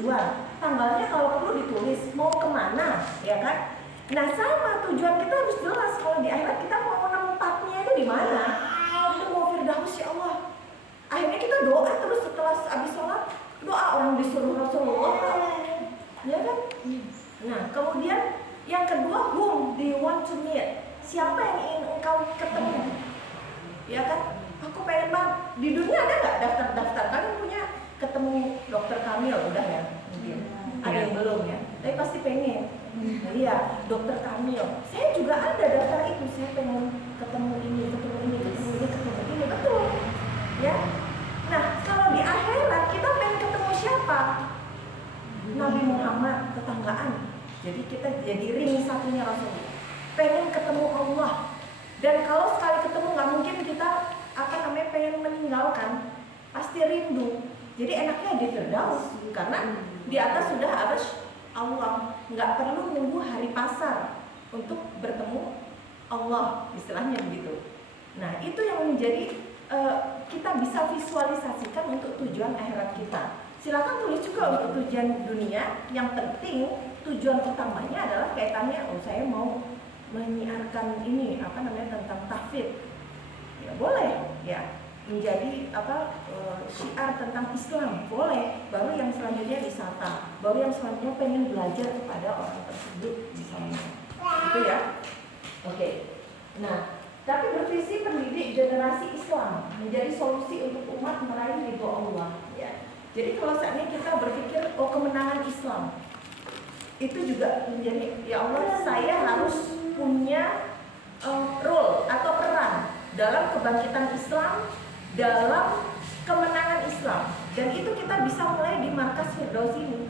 tujuan. Tanggalnya kalau perlu ditulis, mau kemana, ya kan? Nah sama, tujuan kita harus jelas. Kalau di akhirat kita mau tempatnya itu di mana? Kita mau firdaus ya Allah. Akhirnya kita doa terus setelah habis sholat, doa orang disuruh Rasulullah, ya kan? Nah kemudian yang kedua, whom do you want to meet? Siapa yang ingin engkau ketemu? Ya kan? Aku pengen banget. Di dunia ada nggak daftar-daftar? Kalian punya ketemu dokter Kamil, udah ya? Mungkin ada yang belum ya? Tapi pasti pengen. Nah, iya, dokter Kamil. Saya juga ada daftar itu. Saya pengen ketemu ini, ketemu ini, ketemu ini, ketemu ini, betul. Ya. Nah, kalau di akhirat kita pengen ketemu siapa? Nabi Muhammad, tetanggaan. Jadi kita jadi ring satunya Rasulullah. Pengen ketemu Allah. Dan kalau sekali ketemu nggak mungkin kita pengen meninggalkan, pasti rindu. Jadi enaknya di Firdaus karena di atas sudah harus Allah, nggak perlu nunggu hari pasar untuk bertemu Allah, istilahnya begitu. Nah itu yang menjadi kita bisa visualisasikan untuk tujuan akhirat kita. Silakan tulis juga untuk tujuan dunia. Yang penting tujuan utamanya adalah kaitannya, saya mau menyiarkan ini tentang tahfidz, ya boleh ya, menjadi syiar tentang Islam, boleh. Baru yang selanjutnya wisata, baru yang selanjutnya pengen belajar kepada orang tersebut misalnya, gitu ya. Oke. Nah, tapi bervisi pendidik generasi Islam menjadi solusi untuk umat meraih ridho Allah, ya. Jadi kalau saatnya kita berpikir kemenangan Islam itu juga menjadi, ya Allah, saya harus punya role atau peran dalam kebangkitan Islam, dalam kemenangan Islam. Dan itu kita bisa mulai di markas Firdaus ini.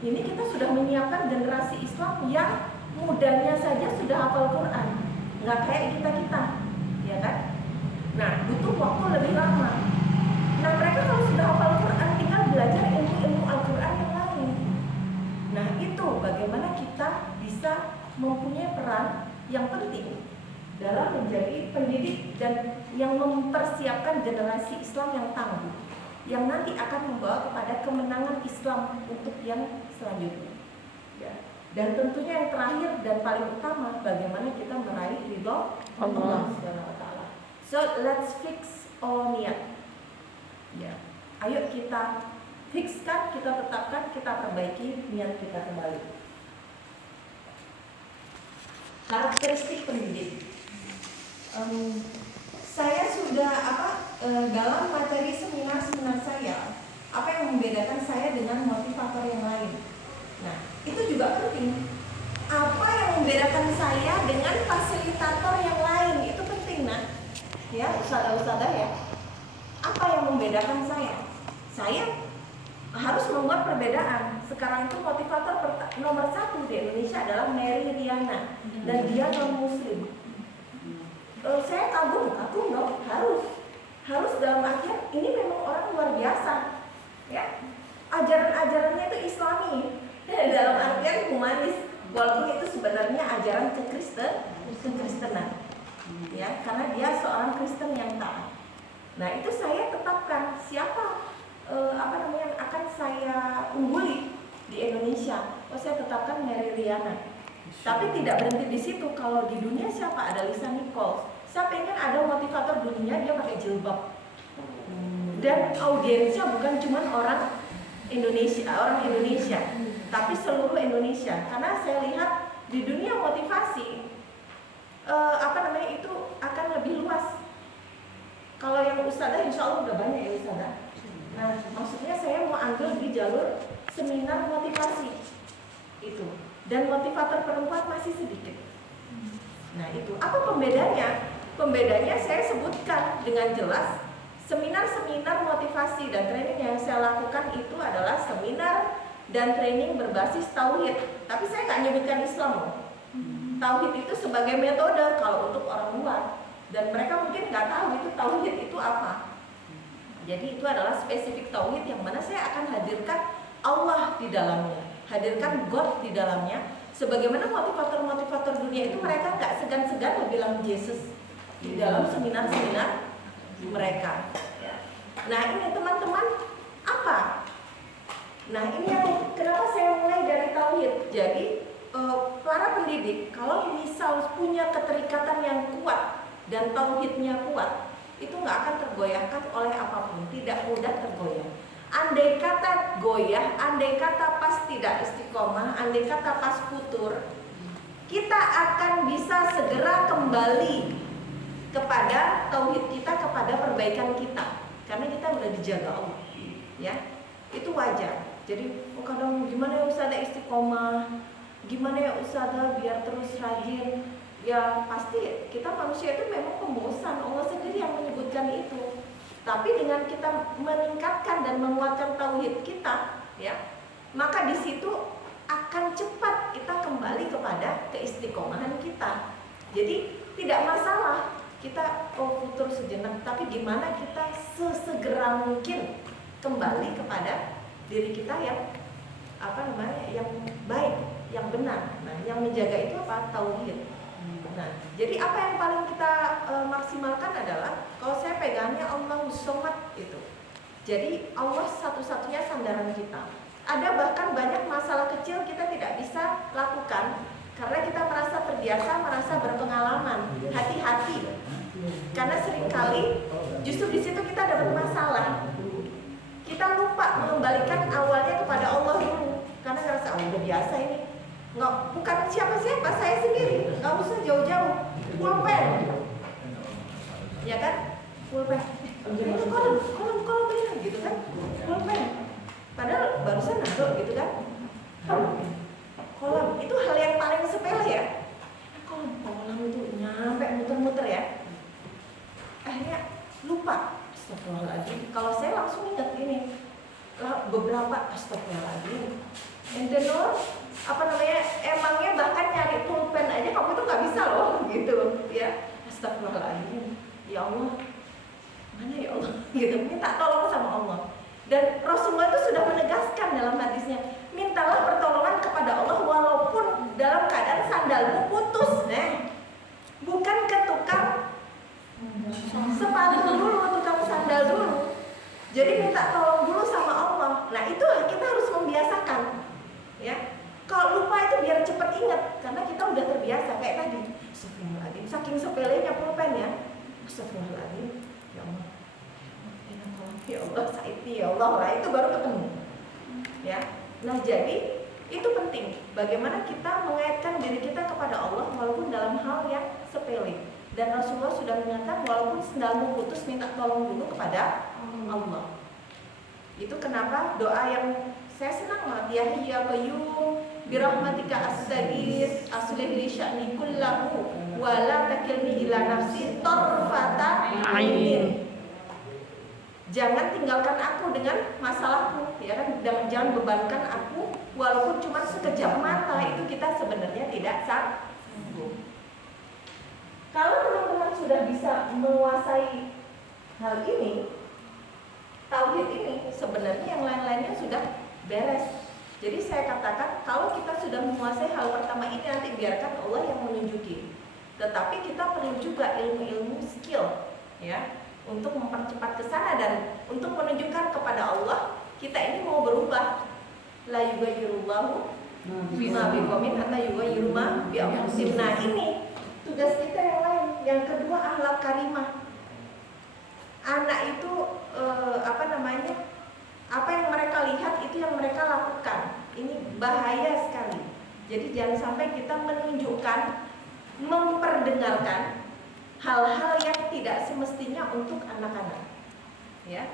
Ini kita sudah menyiapkan generasi Islam yang mudanya saja sudah hafal Quran, nggak kayak kita, ya kan? Nah, butuh waktu lebih lama. Nah, mereka kalau sudah hafal Quran tinggal belajar ilmu-ilmu Al-Quran yang lain. Nah, itu bagaimana kita bisa mempunyai peran yang penting dalam menjadi pendidik dan yang mempersiapkan generasi Islam yang tangguh, yang nanti akan membawa kepada kemenangan Islam untuk yang selanjutnya, ya. Dan tentunya yang terakhir dan paling utama, bagaimana kita meraih ridho Allah Subhanahu wa Ta'ala. So let's fix our niat, ya. Ayo kita fixkan, kita tetapkan, kita perbaiki niat kita kembali. Karakteristik pendidik. Saya sudah dalam materi seminar saya, apa yang membedakan saya dengan motivator yang lain. Nah, itu juga penting. Apa yang membedakan saya dengan fasilitator yang lain itu penting, nah. Ya, ustadzah ya. Apa yang membedakan saya? Saya harus membuat perbedaan. Sekarang itu motivator nomor 1 di Indonesia adalah Mary Riana, dan dia non Muslim. Saya kagum dong, harus dalam artian ini memang orang luar biasa, ya. Ajaran-ajarannya itu Islami, dalam artian humanis, walaupun itu sebenarnya ajaran kekristenan, ya, karena dia seorang Kristen yang taat. Nah itu saya tetapkan siapa yang akan saya ungguli di Indonesia. Saya tetapkan Mary Riana. Tapi tidak berhenti di situ. Kalau di dunia siapa? Ada Lisa Nichols. Saya pengen ada motivator dunia, dia pakai jilbab. Dan audiensnya bukan cuma orang Indonesia, tapi seluruh Indonesia. Karena saya lihat di dunia motivasi itu akan lebih luas. Kalau yang ustadzah insya Allah udah banyak ya ustadzah. Nah maksudnya saya mau ambil di jalur seminar motivasi itu, dan motivator perempuan masih sedikit. Nah itu apa pembedanya? Pembedanya saya sebutkan dengan jelas. Seminar-seminar motivasi dan training yang saya lakukan itu adalah seminar dan training berbasis tauhid. Tapi saya nggak nyebutkan Islam loh. Tauhid itu sebagai metode kalau untuk orang luar, dan mereka mungkin nggak tahu itu tauhid itu apa. Jadi itu adalah spesifik tauhid yang mana saya akan hadirkan Allah di dalamnya, hadirkan God di dalamnya. Sebagaimana motivator-motivator dunia itu mereka nggak segan-segan bilang Yesus di dalam seminar-seminar mereka. Nah ini teman-teman, apa Nah ini yang kenapa saya mulai dari tauhid. Jadi para pendidik kalau misal punya keterikatan yang kuat dan tauhidnya kuat, itu nggak akan tergoyahkan oleh apapun, tidak mudah tergoyah. Andai kata goyah, andai kata pas tidak istiqomah, andai kata pas futur, kita akan bisa segera kembali kepada tauhid kita, kepada perbaikan kita, karena kita udah dijaga Allah, ya itu wajar. Jadi kadang gimana ya Ustazah istiqomah, gimana ya Ustazah biar terus rajin. Ya pasti kita manusia itu memang pembosan, Allah sendiri yang menyebutkan itu. Tapi dengan kita meningkatkan dan menguatkan tauhid kita, ya, maka di situ akan cepat kita kembali kepada keistiqomahan kita. Jadi tidak masalah kita futur sejenak, tapi gimana kita sesegera mungkin kembali kepada diri kita yang yang baik, yang benar. Nah, yang menjaga itu apa? Tauhid. Nah, jadi apa yang paling kita maksimalkan adalah kalau saya pegangnya Allahus Somad itu. Jadi Allah satu-satunya sandaran kita. Ada bahkan banyak masalah kecil kita tidak bisa lakukan karena kita merasa terbiasa, merasa berpengalaman. Hati-hati, karena seringkali justru di situ kita dapat masalah. Kita lupa mengembalikan awalnya kepada Allah dulu, karena ngerasa udah biasa ini. Nggak, bukan siapa-siapa, saya sendiri. Nggak usah jauh-jauh. Pulpen, ya kan? Pulpen. Itu kolom ini gitu kan? Pulpen. Padahal barusan naruh gitu kan? Kolam itu hal yang paling sepele ya. Kolam itu nyampe muter-muter ya. Akhirnya lupa. Astagfirullahaladzim. Kalau saya langsung ingat ini beberapa astagfirullahaladzim. And then emangnya bahkan nyari pulpen aja kamu itu nggak bisa loh gitu ya. Astagfirullahaladzim. Ya Allah, mana ya Allah gitu, minta tolong sama Allah. Dan Rasulullah itu sudah menegaskan dalam hadisnya, mintalah pertolongan kepada Allah walaupun dalam keadaan sandalmu putus. Bukan ke tukang sepatu dulu, tukang sandal dulu. Jadi minta tolong dulu sama Allah. Nah itu kita harus membiasakan, ya. Kalau lupa itu biar cepat ingat, karena kita udah terbiasa kayak tadi. Astagfirullahaladzim, saking sepelenya pulpen ya. Astagfirullahaladzim, ya Allah, ya Allah, Saiti, ya Allah lah, itu baru ketemu, ya. Nah jadi itu penting, bagaimana kita mengaitkan diri kita kepada Allah walaupun dalam hal yang sepele. Dan Rasulullah sudah mengatakan walaupun sendalmu putus, minta tolong dulu kepada Allah. Itu kenapa doa yang saya senang banget, ya Hayyu ya Qayyum birahmatika astaghits aslih li sya'ni kullahu wa la takilni ila nafsi tarfata ain. Jangan tinggalkan aku dengan masalahku, ya kan? Jangan bebankan aku walaupun cuma sekejap mata. Itu kita sebenarnya tidak sanggup. Kalau teman-teman sudah bisa menguasai hal ini, tauhid ini, sebenarnya yang lain-lainnya sudah beres. Jadi saya katakan kalau kita sudah menguasai hal pertama ini, nanti biarkan Allah yang menunjuki. Tetapi kita perlu juga ilmu-ilmu skill, ya, untuk mempercepat ke sana dan untuk menunjukkan kepada Allah kita ini mau berubah. La yughayyirullahu bima biqaumin hatta yughayyiru ma bi anfusihim. Nah ini tugas kita yang lain. Yang kedua, akhlak karimah. Anak itu apa yang mereka lihat itu yang mereka lakukan. Ini bahaya sekali. Jadi jangan sampai kita menunjukkan, memperdengarkan hal-hal yang tidak semestinya untuk anak-anak, ya.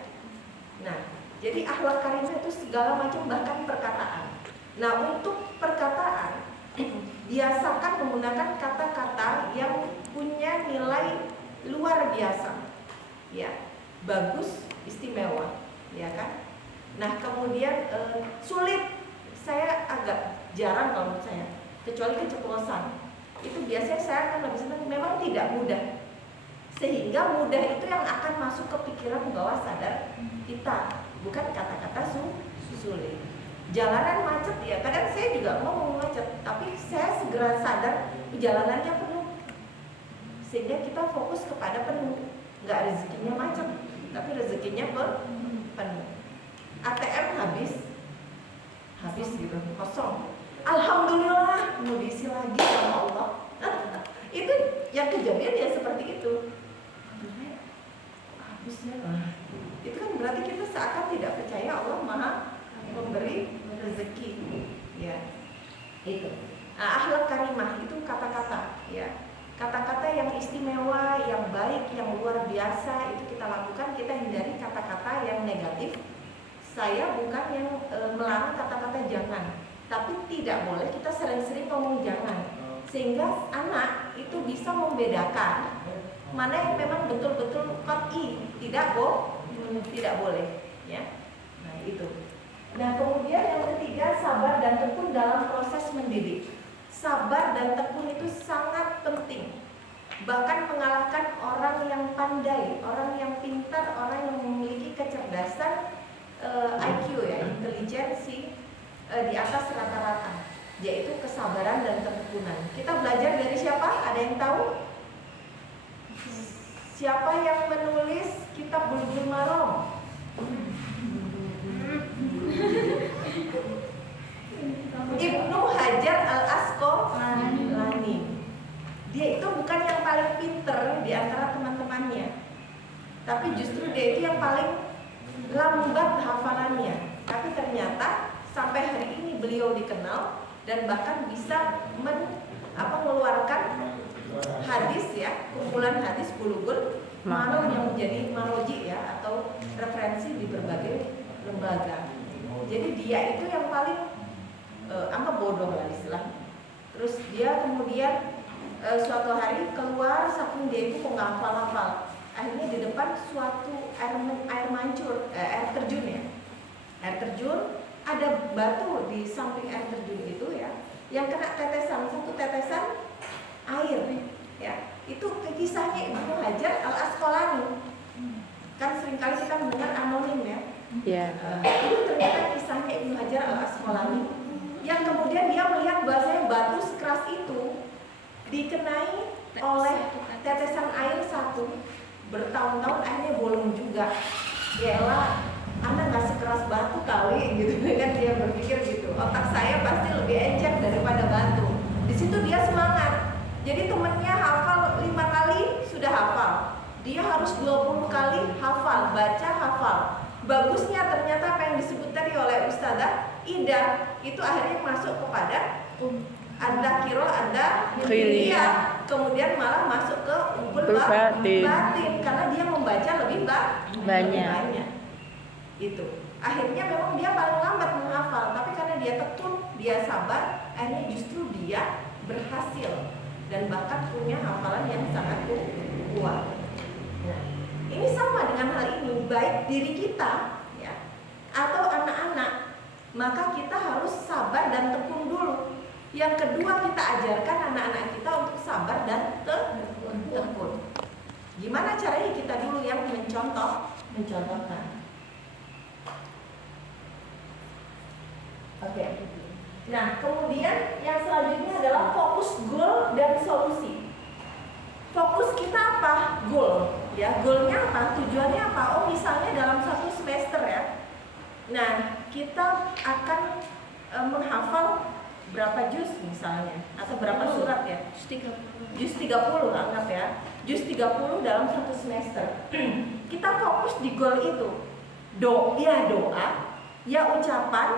Nah, jadi akhlak karimah itu segala macam, bahkan perkataan. Nah, untuk perkataan biasakan menggunakan kata-kata yang punya nilai luar biasa, ya, bagus, istimewa, ya kan. Nah, kemudian sulit, saya agak jarang kalau menurut saya, kecuali keceplosan. Itu biasanya saya akan lebih senang, memang tidak mudah. Sehingga mudah itu yang akan masuk ke pikiran bawah sadar kita, bukan kata-kata sulit. Jalanan macet, ya kadang saya juga mau macet, tapi saya segera sadar jalanannya penuh, sehingga kita fokus kepada penuh. Nggak rezekinya macet, tapi rezekinya penuh. ATM habis, habis gitu, kosong. Alhamdulillah, mau diisi lagi sama Allah. Itu yang kejadian ya seperti itu. Habisnya lah. Itu kan berarti kita seakan tidak percaya Allah Maha memberi rezeki. Ya, itu. Akhlak karimah itu kata-kata, ya. Kata-kata yang istimewa, yang baik, yang luar biasa itu kita lakukan. Kita hindari kata-kata yang negatif. Saya bukan yang melarang kata-kata jangan, tapi tidak boleh kita sering-sering ngomong jangan, sehingga anak itu bisa membedakan mana yang memang betul-betul qat'i, tidak boleh, ya. Nah itu. Nah kemudian yang ketiga, sabar dan tekun dalam proses mendidik. Sabar dan tekun itu sangat penting, bahkan mengalahkan orang yang pandai, orang yang pintar, orang yang memiliki kecerdasan, IQ ya, intelijensi di atas rata-rata, yaitu kesabaran dan ketekunan. Kita belajar dari siapa? Ada yang tahu? Siapa yang menulis kitab Bulughul Maram? Ibnu Hajar Al-Asqalani. Dia itu bukan yang paling pinter di antara teman-temannya, tapi justru dia itu yang paling lambat hafalannya. Tapi ternyata sampai hari ini beliau dikenal dan bahkan bisa mengeluarkan hadis ya, kumpulan hadis Bulughul Maram yang menjadi maroji ya, atau referensi di berbagai lembaga. Jadi dia itu yang paling anggap bodoh lah istilahnya. Terus dia kemudian suatu hari keluar, saking dia itu kok nggak hafal-hafal. Akhirnya di depan suatu air terjun ya. Air terjun, ada batu di samping air terjun itu ya, yang kena tetesan, satu tetesan air ya. Itu kisahnya Ibnu Hajar Al-Asqalani. Kan seringkali kita mendengar anonim ya. Itu ternyata kisahnya Ibnu Hajar Al-Asqalani, yang kemudian dia melihat bahwasanya batu sekeras itu dikenai oleh tetesan air satu bertahun-tahun, akhirnya bolong juga. Yaelah, anak nggak sekeras batu kali gitu kan, dia berpikir gitu. Otak saya pasti lebih encer daripada batu. Di situ dia semangat. Jadi temennya hafal 5 kali sudah hafal, dia harus 20 kali hafal, baca hafal. Bagusnya ternyata apa yang disebut tadi oleh Ustazah Ida itu akhirnya masuk kepada Anda kiro, Anda Hilya, kemudian malah masuk ke umpul batin karena dia membaca lebih banyak. Itu akhirnya memang dia paling lambat menghafal, tapi karena dia tekun, dia sabar, akhirnya justru dia berhasil dan bahkan punya hafalan yang sangat kuat. Nah, ini sama dengan hal ini, baik diri kita ya atau anak-anak, maka kita harus sabar dan tekun dulu. Yang kedua, kita ajarkan anak-anak kita untuk sabar dan tekun. Gimana caranya? Kita dulu yang mencontohkan. Oke. Nah, kemudian yang selanjutnya adalah fokus goal dan solusi. Fokus kita apa? Goal. Ya, goalnya apa? Tujuannya apa? Oh, misalnya dalam satu semester ya. Nah, kita akan menghafal berapa juz misalnya, atau berapa surat ya? Juz 30 anggap ya. Juz 30 dalam satu semester. Kita fokus di goal itu. Doa, ya ucapan.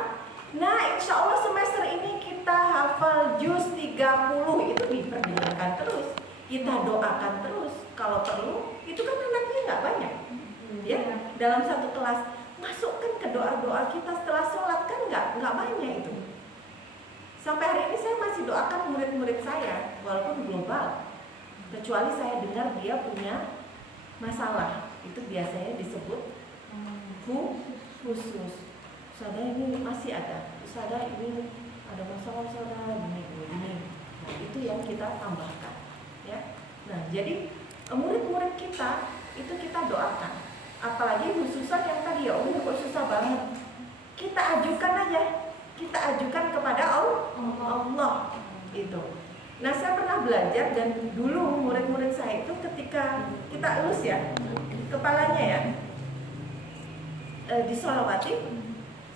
Nah, insya Allah semester ini kita hafal juz 30, itu diperdengarkan terus. Kita doakan terus. Kalau perlu, itu kan anaknya nggak banyak. Ya, dalam satu kelas masukkan ke doa-doa kita setelah sholat, kan nggak banyak itu. Sampai hari ini saya masih doakan murid-murid saya, walaupun global. Kecuali saya dengar dia punya masalah, itu biasanya disebut khusus. Saudara ini masih ada, saudara ini ada masalah, saudara ini. Nah, itu yang kita tambahkan, ya. Nah, jadi murid-murid kita itu kita doakan. Apalagi khususan yang tadi ya, kok susah banget. Kita ajukan aja. Kita ajukan kepada Allah itu. Nah, saya pernah belajar dan dulu murid-murid saya itu ketika kita elus ya kepalanya ya, disolawati,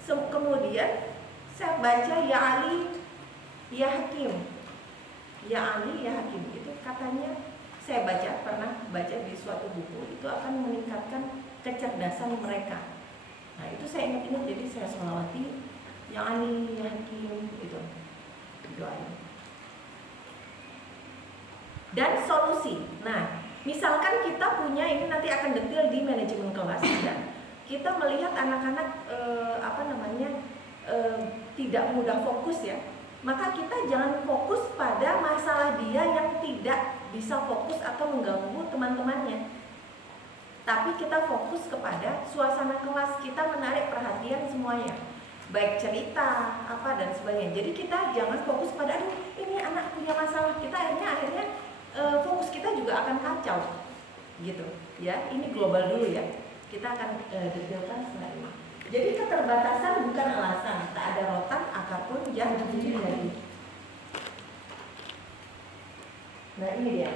kemudian Saya baca ya Ali ya Hakim, ya Ali ya Hakim itu katanya, saya pernah baca di suatu buku, itu akan meningkatkan kecerdasan mereka. Nah itu saya ingat-ingat, jadi saya sholawati ya Ali ya Hakim itu doanya. Dan solusi. Nah misalkan kita punya, ini nanti akan detail di manajemen kelas ya. Kita melihat anak-anak tidak mudah fokus ya, maka kita jangan fokus pada masalah dia yang tidak bisa fokus atau mengganggu teman-temannya, tapi kita fokus kepada suasana kelas, kita menarik perhatian semuanya, baik cerita apa dan sebagainya. Jadi kita jangan fokus pada aduh ini anak punya masalah, kita akhirnya fokus kita juga akan kacau gitu ya. Ini global dulu ya, kita akan detailkan setelah ini. Jadi keterbatasan bukan alasan, tak ada rotan akar pun yang terjadi. Nah ini dia.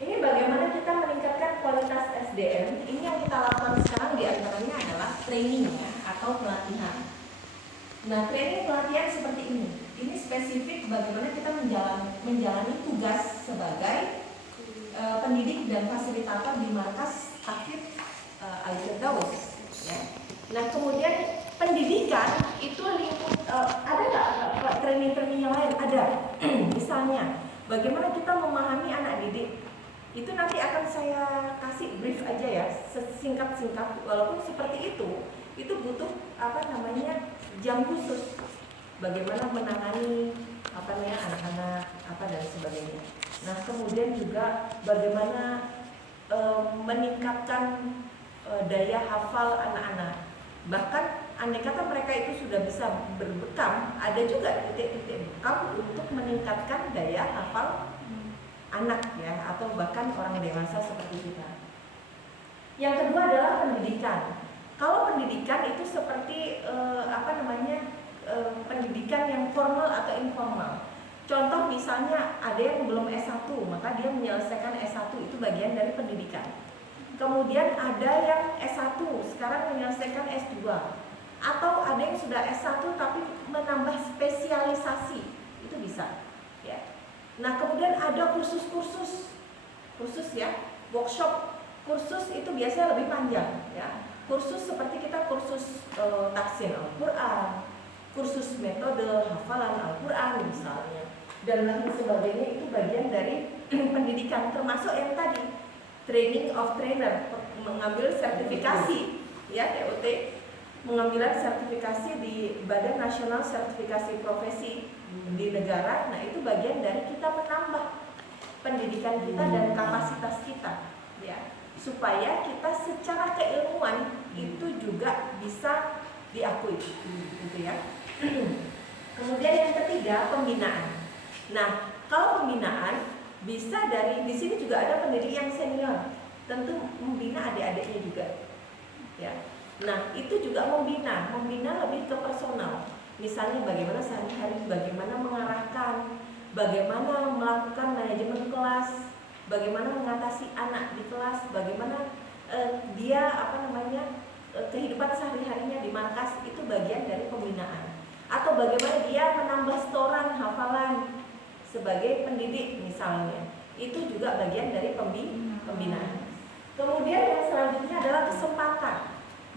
Ini bagaimana kita meningkatkan kualitas SDM. Ini yang kita lakukan sekarang diantaranya adalah training ya, atau pelatihan. Nah training pelatihan seperti ini. Ini spesifik bagaimana kita menjalani tugas sebagai pendidik dan fasilitator di markas Tahfidz Al-Firdaus ya. Nah kemudian pendidikan itu ada nggak training yang lain? Ada. Misalnya bagaimana kita memahami anak didik, itu nanti akan saya kasih brief aja ya, sesingkat-singkat. Walaupun seperti itu butuh jam khusus bagaimana menangani anak-anak dan sebagainya. Nah kemudian juga bagaimana meningkatkan daya hafal anak-anak. Bahkan andai kata mereka itu sudah bisa berbekam, ada juga titik-titik bekam untuk meningkatkan daya hafal anak ya, atau bahkan orang dewasa seperti kita. Yang kedua adalah pendidikan. Kalau pendidikan itu seperti pendidikan yang formal atau informal. Contoh misalnya ada yang belum S1, maka dia menyelesaikan S1, itu bagian dari pendidikan. Kemudian ada yang S1 sekarang menyelesaikan S2, atau ada yang sudah S1 tapi menambah spesialisasi, itu bisa ya. Nah kemudian ada kursus ya, workshop kursus itu biasanya lebih panjang ya. Kursus seperti kita kursus tafsir Al-Quran, kursus metode hafalan Al-Quran misalnya, dan lain sebagainya, itu bagian dari pendidikan, termasuk yang tadi training of trainer, mengambil sertifikasi ya, TOT, mengambil sertifikasi di Badan Nasional Sertifikasi Profesi di negara. Nah itu bagian dari kita menambah pendidikan kita dan kapasitas kita ya, supaya kita secara keilmuan itu juga bisa diakui gitu ya. Kemudian yang ketiga, pembinaan. Nah kalau pembinaan bisa di sini juga ada pendidik yang senior, tentu membina adik-adiknya juga ya. Nah itu juga membina lebih ke personal, misalnya bagaimana sehari-hari, bagaimana mengarahkan, bagaimana melakukan manajemen kelas, bagaimana mengatasi anak di kelas, bagaimana dia kehidupan sehari-harinya di markas, itu bagian dari pembinaan. Atau bagaimana dia menambah setoran hafalan sebagai pendidik misalnya, itu juga bagian dari pembinaan. Kemudian yang selanjutnya adalah kesempatan.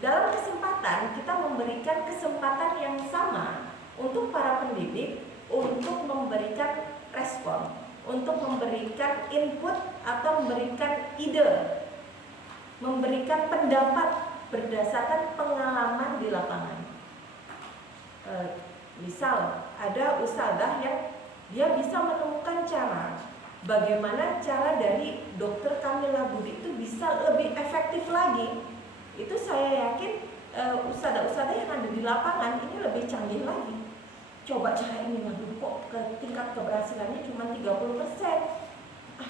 Dalam kesempatan kita memberikan kesempatan yang sama untuk para pendidik untuk memberikan respon, untuk memberikan input atau memberikan ide, memberikan pendapat berdasarkan pengalaman di lapangan. Misal ada ustadzah yang dia bisa menemukan cara bagaimana cara dari dokter Kamila Budi itu bisa lebih efektif lagi. Itu saya yakin ustadzah-ustadzah yang ada di lapangan ini lebih canggih lagi. Coba cara ini, waduh kok tingkat keberhasilannya cuma 30%.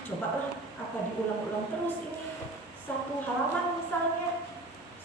Cobalah apa diulang-ulang terus ini. Satu halaman misalnya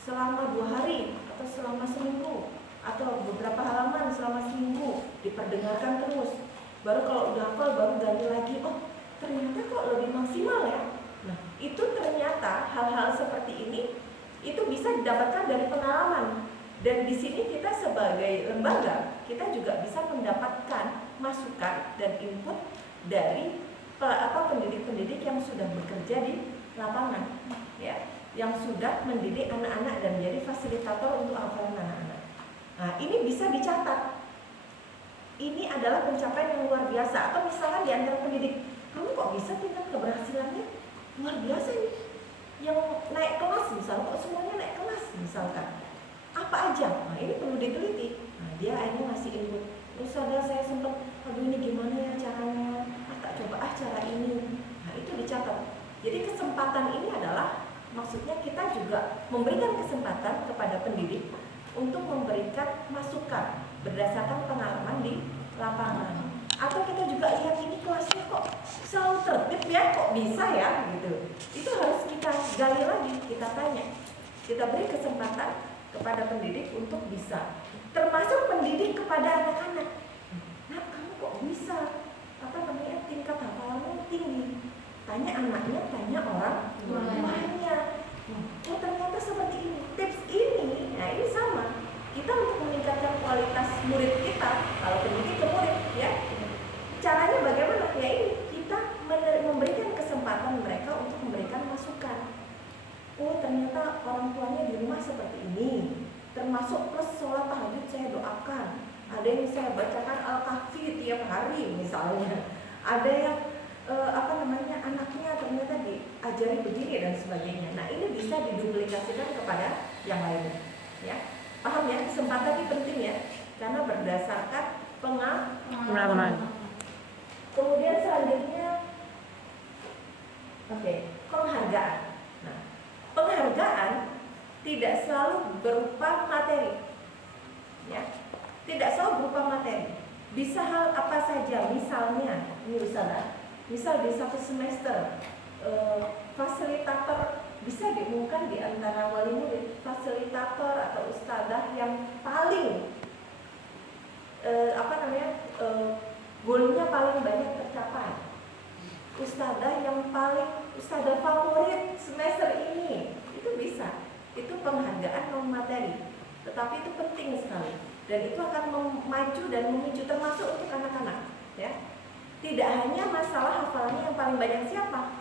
selama 2 hari atau selama seminggu, atau beberapa halaman selama seminggu diperdengarkan terus. Baru kalau udah hafal baru ganti lagi. Oh ternyata kok lebih maksimal ya. Nah itu ternyata hal-hal seperti ini itu bisa didapatkan dari pengalaman. Dan di sini kita sebagai lembaga, kita juga bisa mendapatkan masukan dan input dari pendidik-pendidik yang sudah bekerja di lapangan, ya, yang sudah mendidik anak-anak dan menjadi fasilitator untuk hafalan anak-anak. Nah, ini bisa dicatat. Ini adalah pencapaian yang luar biasa. Atau misalnya di antara pendidik, kamu kok bisa tingkat keberhasilannya luar biasa nih. Yang naik kelas misalnya, kok semuanya naik kelas misalkan. Apa aja? Nah, ini perlu diteliti. Nah, dia akhirnya ngasih input. Terus ada saya sempat, aduh ini gimana ya caranya? Tak coba cara ini. Nah, itu dicatat. Jadi kesempatan ini adalah maksudnya kita juga memberikan kesempatan kepada pendidik untuk memberikan masukan berdasarkan pengalaman di lapangan. Atau kita juga lihat ini kelasnya kok selalu tertib ya, kok bisa ya gitu. Itu harus kita gali lagi, kita tanya. Kita beri kesempatan kepada pendidik untuk bisa. Termasuk pendidik kepada anak-anak. Nah, kamu kok bisa? Tingkat hafalannya tinggi. Tanya anaknya, tanya orang tuanya. Oh, ternyata seperti ini. Tips ini, nah ini sama. Kita untuk meningkatkan kualitas murid kita, kalau pendidik ke murid, ya. Caranya bagaimana? Ya ini, kita memberikan kesempatan mereka untuk memberikan masukan. Oh, ternyata orang tuanya di rumah seperti ini. Termasuk plus sholat tahajud saya doakan. Ada yang saya bacakan Al-Kahfi tiap hari misalnya. Ada yang anaknya ternyata diajari begini dan sebagainya. Nah, ini bisa diduplikasikan kepada yang lainnya, ya. Paham ya? Kesempatan ini penting ya, karena berdasarkan pengalaman. Kemudian selanjutnya, penghargaan. Nah, penghargaan tidak selalu berupa materi, ya. Tidak selalu berupa materi. Bisa hal apa saja, misalnya, misal di satu semester fasilitator bisa diumumkan di antara wali murid, fasilitator atau ustadzah yang paling goalnya paling banyak tercapai, ustadzah favorit semester ini, itu bisa. Itu penghargaan non materi, tetapi itu penting sekali. Dan itu akan memacu dan memicu, termasuk untuk anak-anak, ya. Tidak hanya masalah hafalannya yang paling banyak siapa,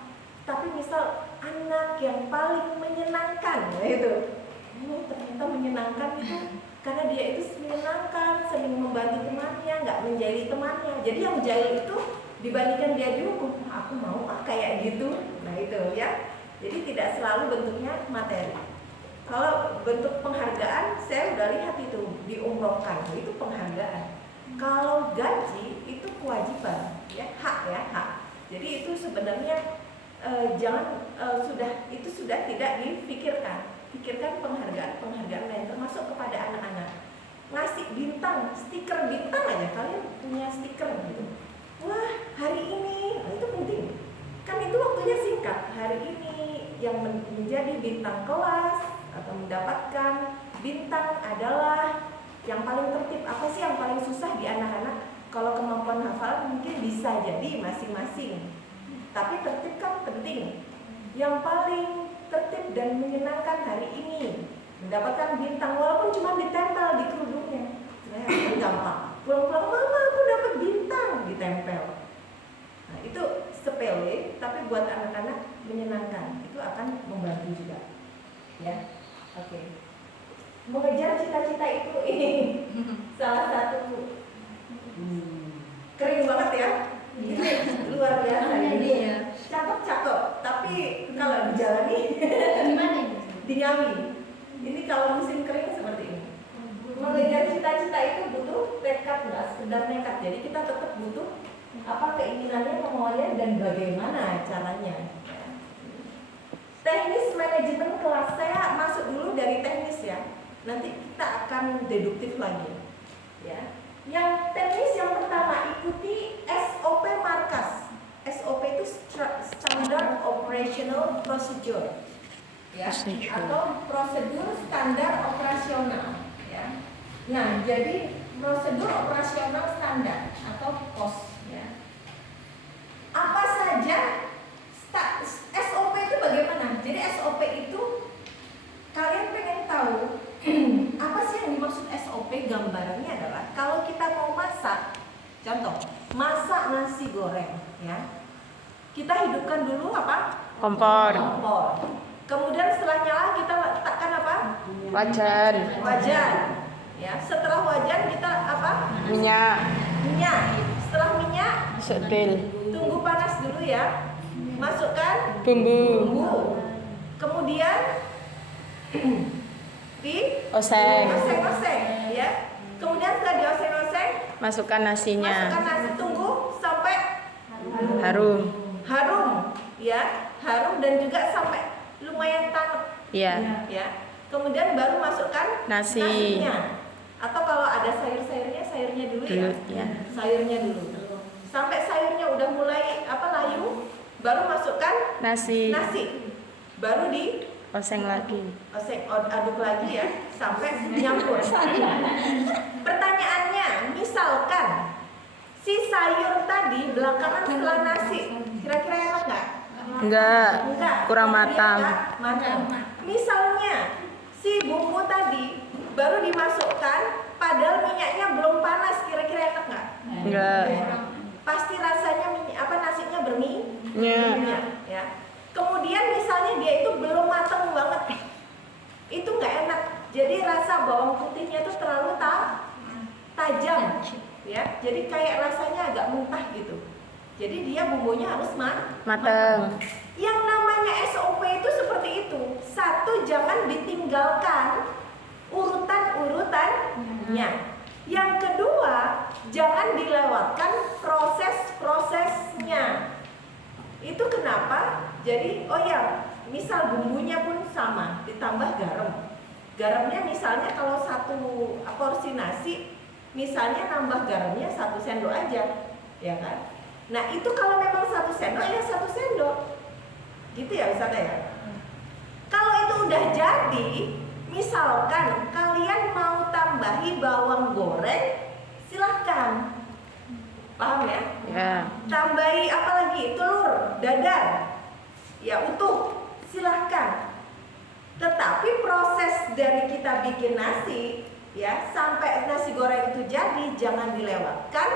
tapi misal anak yang paling menyenangkan, itu. Oh, ternyata menyenangkan itu karena dia itu menyenangkan, sering membantu temannya, nggak menjahili temannya. Jadi yang jahil itu dibandingkan dia dihukum, aku mau kayak gitu. Nah itu ya. Jadi tidak selalu bentuknya materi. Kalau bentuk penghargaan, saya udah lihat itu diumrohkan, itu penghargaan. Kalau gaji itu kewajiban, ya hak. Jadi itu sebenarnya sudah tidak dipikirkan. Pikirkan penghargaan lain, termasuk kepada anak-anak. Ngasih bintang, stiker bintang aja, kalian punya stiker gitu. Wah, hari ini, itu penting. Kan itu waktunya singkat. Hari ini yang menjadi bintang kelas atau mendapatkan bintang adalah yang paling tertib. Apa sih yang paling susah di anak-anak? Kalau kemampuan hafal mungkin bisa jadi masing-masing, tapi tertib kan penting. Yang paling tertib dan menyenangkan hari ini mendapatkan bintang, walaupun cuma ditempel di kerudungnya. Nah, itu gampang. Pulang-pulang, mama aku dapat bintang, ditempel. Nah, itu sepele, tapi buat anak-anak menyenangkan. Itu akan membantu juga. Ya. Oke. Mengejar cita-cita itu ini salah satu keren banget ya. Itu luar biasa ini. Cakep. Tapi kalau dijalani Gimana ini? Dinyawi. Ini kalau musim kering seperti ini. Mengejar cita-cita itu butuh tekad, nggak sekedar nekat. Jadi kita tetap butuh keinginannya, kemauannya, dan bagaimana caranya. Teknis manajemen kelas, saya masuk dulu dari teknis ya. Nanti kita akan deduktif lagi. Ya. Yang teknis yang pertama, ikuti SOP markas. SOP itu Standard Operational Procedure. Ya, atau prosedur standar operasional. Ya. Nah, jadi prosedur operasional standar atau POS. Ya. Apa saja SOP itu bagaimana? Jadi SOP itu kalian pengen tahu apa sih yang Contoh, masak nasi goreng, ya. Kita hidupkan dulu apa? Kompor. Kompor. Kemudian setelah nyala kita letakkan apa? Wajan. Wajan. Ya, setelah wajan kita apa? Minyak. Minyak. Setelah minyak, Setil. tunggu panas dulu ya. Masukkan Bumbu. bumbu. Kemudian di Oseng. oseng-oseng, ya. Kemudian setelah dioseng-oseng, Masukkan nasinya. masukkan nasi, tunggu sampai Harum. harum, ya, harum dan juga sampai lumayan tanek, Iya. ya. Kemudian baru masukkan Nasi. nasinya. Atau kalau ada sayur-sayurnya, sayurnya dulu ya. Ya. Sayurnya dulu. Sampai sayurnya udah mulai layu, baru masukkan Nasi. nasi. Baru di Oseng lagi. aduk lagi ya sampai nyampur. Pertanyaannya, misalkan si sayur tadi belakangan setelah nasi, kira-kira enak nggak? Enggak. Enggak. Kurang Dia matang. nggak matang. Misalnya si bumbu tadi baru dimasukkan, padahal minyaknya belum panas, kira-kira enak nggak? Enggak. Pasti rasanya nasinya Iya. berminyak, ya. Kemudian misalnya dia itu belum matang banget, itu nggak enak. Jadi rasa bawang putihnya tuh terlalu tajam, ya. Jadi kayak rasanya agak muntah gitu. Jadi dia bumbunya harus Mateng. Yang namanya SOP itu seperti itu. Satu, jangan ditinggalkan urutan-urutannya. Yang kedua, jangan dilewatkan proses-prosesnya. Itu kenapa? Jadi, misal bumbunya pun sama, ditambah garam. Garamnya misalnya kalau satu porsi nasi, misalnya nambah garamnya 1 sendok aja, ya kan? Nah itu kalau memang 1 sendok ya 1 sendok, gitu ya Ustazah ya. Kalau itu udah jadi, misalkan kalian mau tambahi bawang goreng, silahkan. Paham ya? Ya. Tambahi apa lagi? Telur dadar, ya utuh, silahkan. Tetapi proses dari kita bikin nasi, ya sampai nasi goreng itu jadi, jangan dilewatkan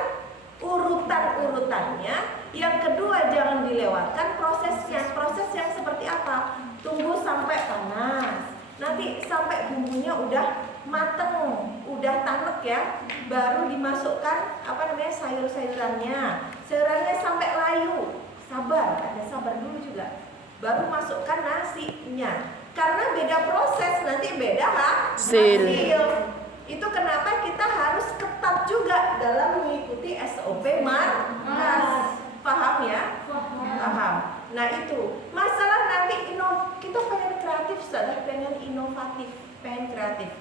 urutan-urutannya. Yang kedua, jangan dilewatkan prosesnya. Proses yang seperti apa? Tunggu sampai panas. Nanti sampai bumbunya udah mateng, udah tanek ya, baru dimasukkan sayur-sayurannya. Sayurannya sampai layu. Sabar, ada sabar dulu juga. Baru masukkan nasinya. Karena beda proses, nanti beda hasil. Itu kenapa kita harus ketat juga dalam mengikuti SOP markas. Paham ya? Paham. Nah itu masalah nanti kita pengen kreatif, pengen inovatif, pengen kreatif.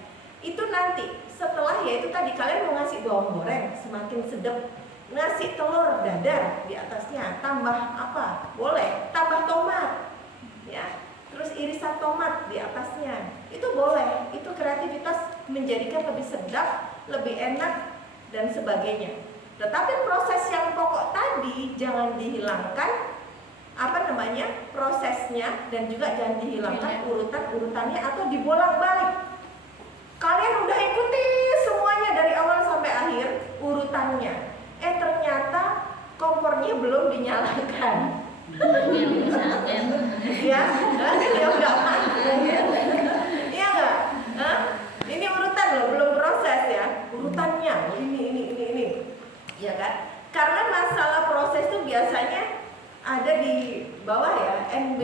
Itu nanti setelah ya itu tadi kalian mau ngasih bawang goreng semakin sedap, ngasih telur dadar di atasnya, tambah apa? Boleh, tambah tomat, ya. Terus irisan tomat di atasnya, itu boleh. Itu kreativitas menjadikan lebih sedap, lebih enak dan sebagainya. Tetapi proses yang pokok tadi jangan dihilangkan prosesnya, dan juga jangan dihilangkan urutan-urutannya atau dibolak-balik. Kalian udah ikuti semuanya dari awal sampai akhir urutannya. Ternyata kompornya belum dinyalakan. Ya, ya udah ya enggak? Ini urutan loh, belum proses ya. Urutannya ini. Ya kan? Karena masalah proses itu biasanya ada di bawah ya, NB.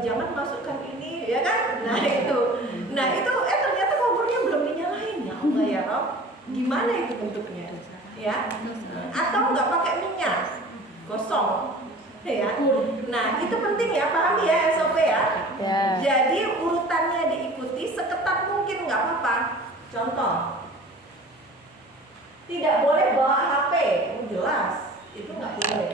Jangan masukkan ini, ya kan? Nah itu ternyata kompornya belum dinyalain. Ya Allah ya Rob, gimana itu bentuknya? Ya, atau nggak pakai minyak, gosong, ya. Nah itu penting ya, paham ya SOP ya. Jadi urutannya diikuti seketat mungkin, nggak apa-apa. Contoh, tidak boleh bawa HP, jelas itu nggak boleh.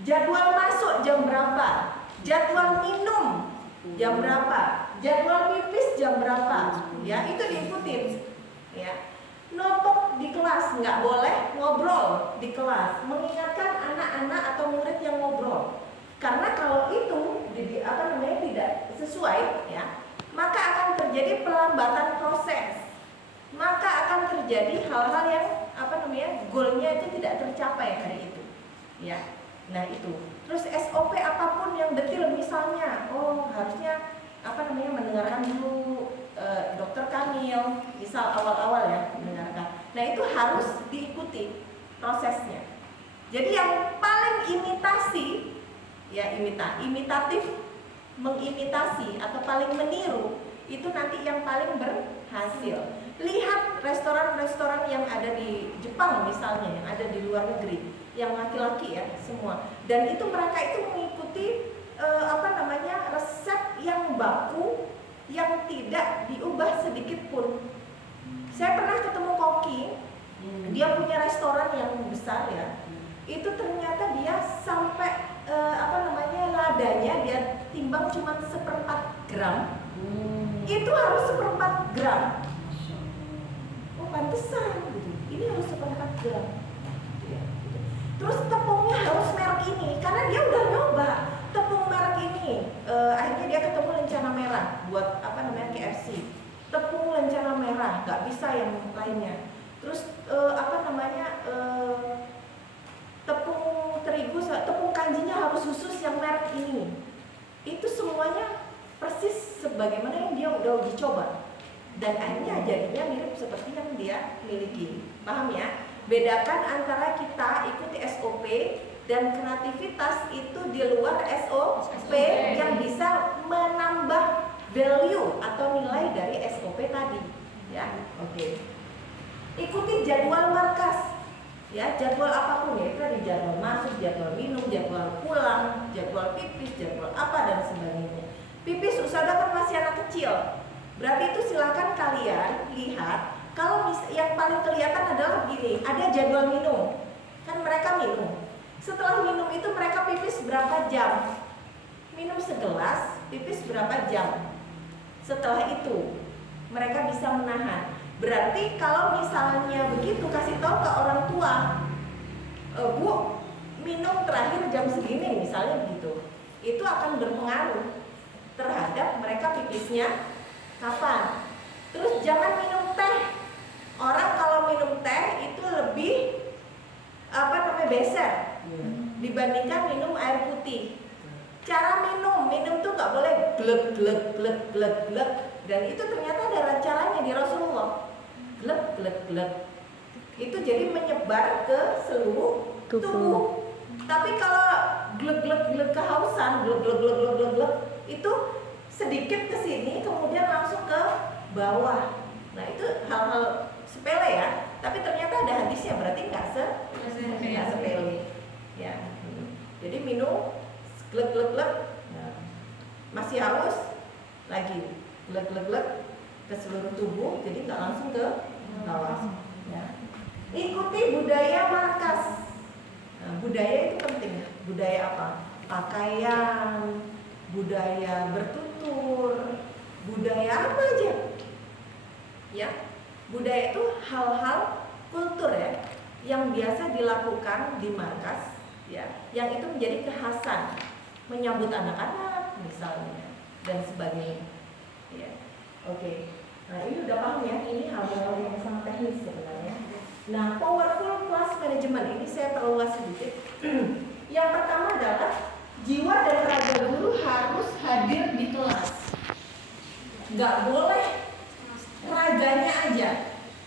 Jadwal masuk jam berapa? Jadwal minum jam berapa? Jadwal pipis jam berapa? Ya itu diikutin. Ya, notok di kelas nggak boleh ngobrol di kelas. Mengingatkan anak-anak atau murid yang ngobrol. Karena kalau itu tidak sesuai, ya, maka akan terjadi pelambatan proses. Maka akan terjadi hal-hal yang goalnya tidak tercapai hari itu, ya. Nah itu. Terus SOP apapun yang detail, misalnya, harusnya mendengarkan dulu dokter Kamil, misal awal-awal ya mendengarkan. Nah itu harus diikuti prosesnya. Jadi yang paling imitasi, ya imitatif, mengimitasi atau paling meniru itu nanti yang paling berhasil. Lihat restoran-restoran yang ada di Jepang misalnya, yang ada di luar negeri, yang laki-laki ya semua. Dan itu mereka itu mengikuti resep yang baku, yang tidak diubah sedikit pun. Saya pernah ketemu koki, dia punya restoran yang besar ya. Itu ternyata dia sampai ladanya dia timbang cuma 1/4 gram. Itu harus 1/4 gram. Oh pantesan gitu. Ini harus 1/4 gram. Ya, gitu. Terus tepungnya harus merek ini karena dia udah nyoba tepung merek ini. Akhirnya dia ketemu Lencana Merah buat KFC. Tepung Lencana Merah, nggak bisa yang lainnya. Terus tepung terigu, tepung kanjinya harus khusus yang merek ini. Itu semuanya persis sebagaimana yang dia udah uji coba. Dan akhirnya jadinya mirip seperti yang dia miliki. Paham ya? Bedakan antara kita ikuti SOP dan kreativitas itu di luar SOP yang bisa menambah value atau nilai dari SOP tadi. Ya, oke. Ikuti jadwal markas. Ya, jadwal apapun ya, itu ada jadwal masuk, jadwal minum, jadwal pulang, jadwal pipis, jadwal apa dan sebagainya. Pipis usada kan masih anak kecil. Berarti itu silakan kalian lihat. Kalau yang paling kelihatan adalah begini, ada jadwal minum. Kan mereka minum. Setelah minum itu mereka pipis berapa jam? Minum segelas, pipis berapa jam? Setelah itu mereka bisa menahan. Berarti kalau misalnya begitu kasih tahu ke orang tua, Bu, minum terakhir jam segini misalnya gitu, itu akan berpengaruh terhadap mereka pipisnya kapan. Terus jangan minum teh. Orang kalau minum teh itu lebih beser dibandingkan minum air putih. Cara minum tuh nggak boleh glek glek glek glek glek. Dan itu ternyata ada caranya di Rasulullah. Glek glek glek. Itu jadi menyebar ke seluruh tubuh. Tapi kalau glek glek glek kehausan, glek glek glek glek glek glek, itu sedikit ke sini kemudian langsung ke bawah. Nah, itu hal-hal sepele ya. Tapi ternyata ada hadisnya, berarti nggak sepele. Ya. Jadi minum glek glek glek. Nah, masih haus lagi glek glek glek ke seluruh tubuh, jadi nggak langsung ke bawah. Ya. Ikuti budaya markas. Nah, budaya itu penting. Budaya apa? Pakaian, budaya bertutur, budaya apa aja. Ya, budaya itu hal-hal kultur ya, yang biasa dilakukan di markas, ya, yang itu menjadi kekhasan, menyambut anak-anak misalnya dan sebagainya. Ya, oke. Nah ini udah paham ya, ini hal-hal yang sangat teknis sebenarnya. Nah, powerful class management ini saya perluas sedikit. Yang pertama adalah jiwa dan raga guru harus hadir di kelas. Nggak boleh raganya aja.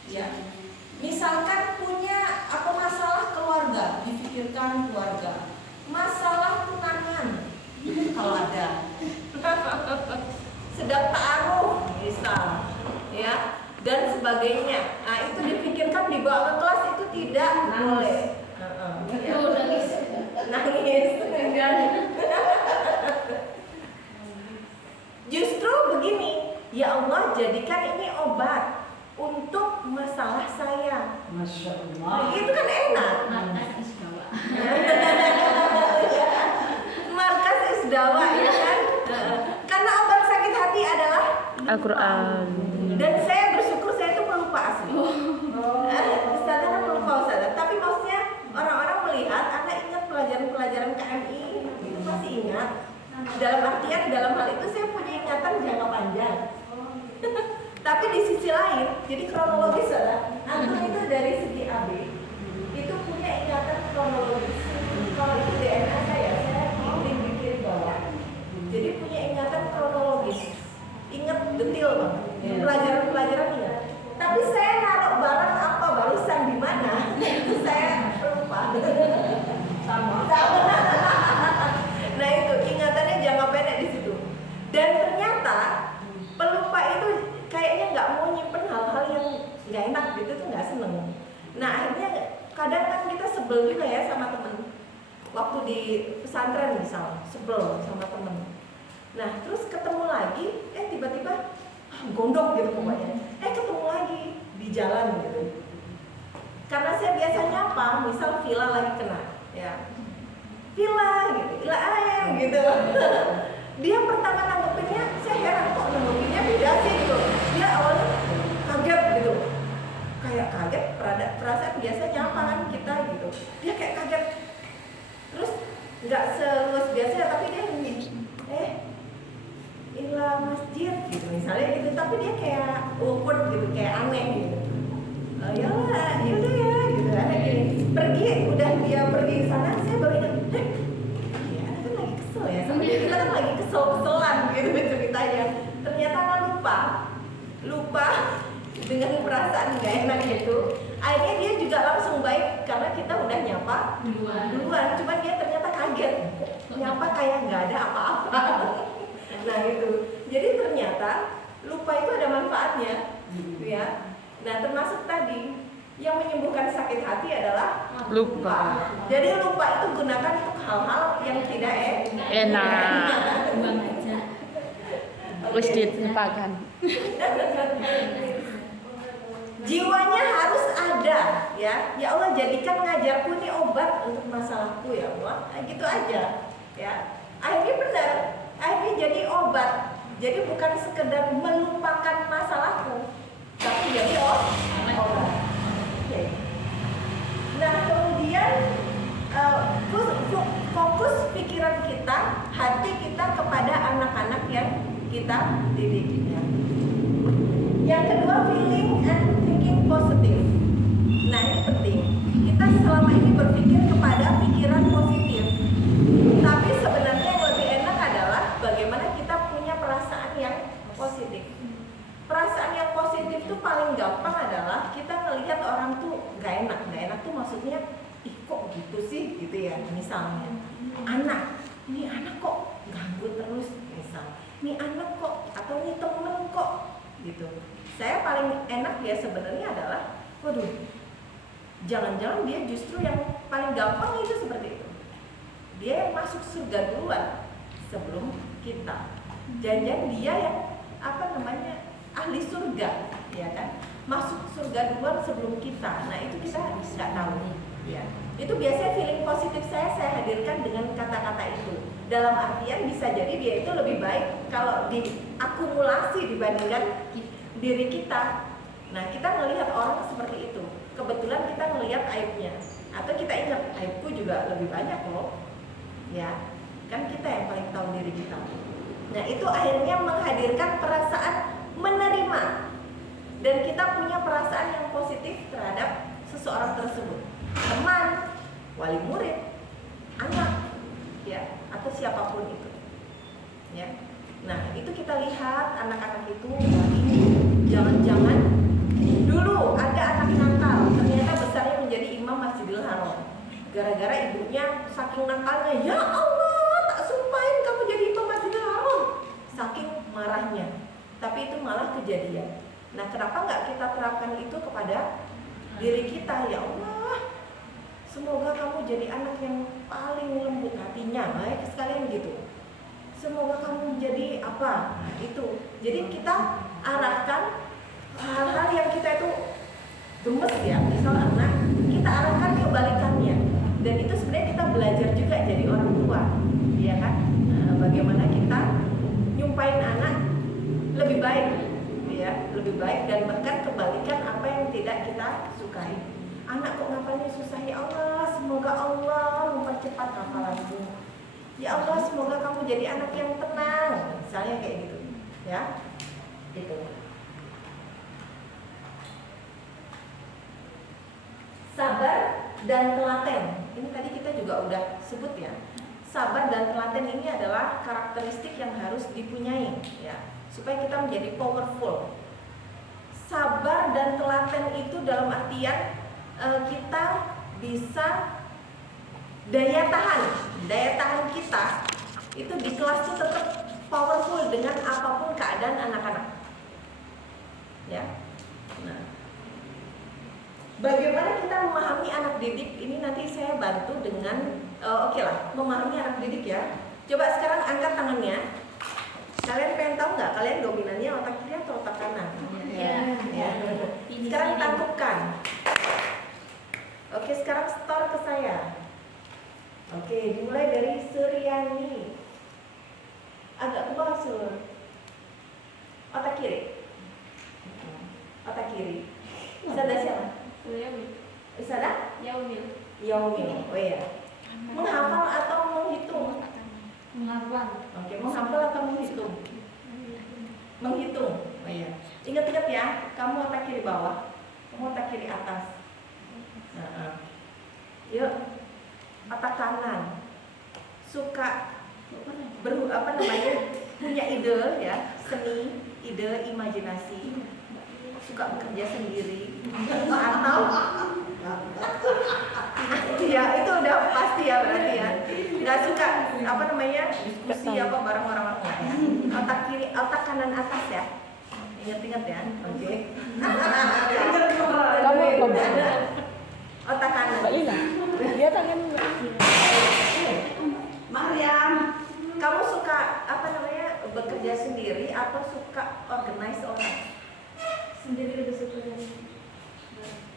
Ya. Misalkan punya masalah keluarga, dipikirkan keluarga. Masalah tunangan, kalau ada. Sedang ta'aruf misal, ya, dan sebagainya. Nah, itu dipikirkan dibawa ke kelas itu tidak boleh. Ya. Nangis. Justru begini, ya Allah jadikan ini obat untuk masalah saya. Masya Allah. Nah, itu kan enak. Markas isdawa ya kan? Karena obat sakit hati adalah Al-Quran. Dan saya bersyukur saya itu pelupa asli. Ustazah kan pelupa Ustazah. Tapi maksudnya orang-orang melihat Anda ingat pelajaran-pelajaran KMI itu pasti ingat. Dalam artian dalam hal itu saya punya ingatan jangka panjang. Tapi di sisi lain, jadi kronologis adalah antum itu dari segi AB itu punya ingatan Kadang kan kita sebel juga ya sama temen. Waktu di pesantren misal, sebel sama temen. Nah terus ketemu lagi, tiba-tiba gondok gitu pokoknya. Ketemu lagi di jalan gitu. Karena saya biasanya apa? Misal Villa lagi kena, ya. Villa gitu, Villa ayam gitu. Dia pertama nanggepinnya, saya heran kok nanggepinnya beda sih gitu. Dia awalnya kaget gitu, kayak kaget, perasaan biasanya apa kan kita gitu. Dia kayak kaget, terus nggak seluas biasanya tapi dia Ila masjid gitu misalnya gitu, tapi dia kayak awkward gitu, kayak aneh gitu. Yaudah ya gitu, ada gini udah dia pergi ke sana, saya baru ingat, ya anak kan lagi kesel ya sama dia, kita kan lagi keselan gitu ceritanya. Ternyata kan lupa dengan perasaan gak enak gitu. Akhirnya dia juga langsung baik karena kita udah nyapa duluan, cuma dia ternyata kaget, nyapa kayak nggak ada apa-apa. Nah itu, jadi ternyata lupa itu ada manfaatnya, ya. Nah termasuk tadi yang menyembuhkan sakit hati adalah lupa. Jadi lupa itu gunakan untuk hal-hal yang tidak Enak. Buang aja. Terus dilupakan. Jiwanya harus ada, ya. Ya Allah, jadikan ngajarku ini obat untuk masalahku ya Allah. Gitu aja, ya. Akhirnya benar, akhirnya jadi obat. Jadi bukan sekedar melupakan masalahku, tapi jadi obat. Oke. Nah kemudian fokus pikiran kita, hati kita kepada anak-anak yang kita didik. Ya. Yang kedua, feeling and thinking positive. Nah ini penting. Kita selama ini berpikir kepada pikiran positif, tapi sebenarnya yang lebih enak adalah bagaimana kita punya perasaan yang positif. Perasaan yang positif tuh paling gampang adalah kita ngelihat orang tuh gak enak tuh maksudnya, ih kok gitu sih gitu ya. Misalnya ini anak kok ganggu terus, misal ini anak kok, atau ini temen kok gitu. Saya paling enak ya sebenarnya adalah, waduh, jangan-jangan dia justru yang paling gampang itu seperti itu. Dia yang masuk surga duluan sebelum kita. Jangan-jangan dia yang ahli surga, ya kan? Masuk surga duluan sebelum kita. Nah itu kita nggak tahu, ya. Itu biasanya feeling positif saya hadirkan dengan kata-kata itu. Dalam artian bisa jadi dia itu lebih baik kalau diakumulasi dibandingkan diri kita. Nah kita melihat orang seperti itu. Kebetulan kita melihat aibnya, atau kita ingat aibku juga lebih banyak loh, ya. Kan kita yang paling tahu diri kita. Nah itu akhirnya menghadirkan perasaan menerima, dan kita punya perasaan yang positif terhadap seseorang tersebut, teman, wali murid, anak, ya, atau siapapun itu, ya. Nah itu kita lihat anak-anak itu, ini jangan-jangan dulu ada anak nakal, ternyata besarnya menjadi imam Masjidil Haram, gara-gara ibunya saking nakalnya, ya Allah tak sumpahin kamu jadi imam Masjidil Haram, saking marahnya. Tapi itu malah kejadian. Nah kenapa nggak kita terapkan itu kepada diri kita? Ya Allah, semoga kamu jadi anak yang paling lembut hatinya, baik sekalian gitu. Semoga kamu jadi apa? Nah, itu. Jadi kita arahkan hal-hal yang kita itu gemes ya, misal anak, kita arahkan kebalikannya. Dan itu sebenarnya kita belajar juga jadi orang tua, ya kan? Nah, bagaimana kita nyumpain anak lebih baik, ya, lebih baik, dan bahkan kebalikan apa yang tidak kita sukai. Anak kok ngapalnya susah, ya Allah, semoga Allah mempercepat hafalanmu. Ya Allah, semoga kamu jadi anak yang tenang, misalnya kayak gitu, ya, gitu. Sabar dan telaten. Ini tadi kita juga udah sebut ya. Sabar dan telaten ini adalah karakteristik yang harus dipunyai, ya, supaya kita menjadi powerful. Sabar dan telaten itu dalam artian kita bisa daya tahan kita itu di kelas itu tetap powerful dengan apapun keadaan anak-anak, ya. Nah, bagaimana kita memahami anak didik ini nanti saya bantu dengan oke lah, memahami anak didik ya. Coba sekarang angkat tangannya. Kalian pengen tahu nggak kalian dominannya otak kiri atau otak kanan? Ya. Ya. Sekarang tangkupkan. Oke, sekarang store ke saya. Oke, dimulai dari Suryani. Agak ke bawah Sur. Otak kiri. Otak kiri. Sada siapa? Sada? Yaumil. Yaumil. Oh iya. Menghafal atau menghitung? Menghafal. Oke, menghafal atau menghitung? Menghitung. Oh iya. Ingat-ingat ya, kamu otak kiri bawah, kamu otak kiri atas. Yuk, otak kanan. Suka punya ide ya, seni, ide, imajinasi, suka bekerja sendiri, atau ya itu udah pasti ya berarti ya, nggak suka diskusi bareng orang-orang ya. Otak kiri, otak kanan atas ya, ingat-ingat ya, oke. Kamu Otak kanan. Mbak Lina, dia tangan Mariam, kamu suka bekerja sendiri atau suka organize orang? Sendiri lebih suka dari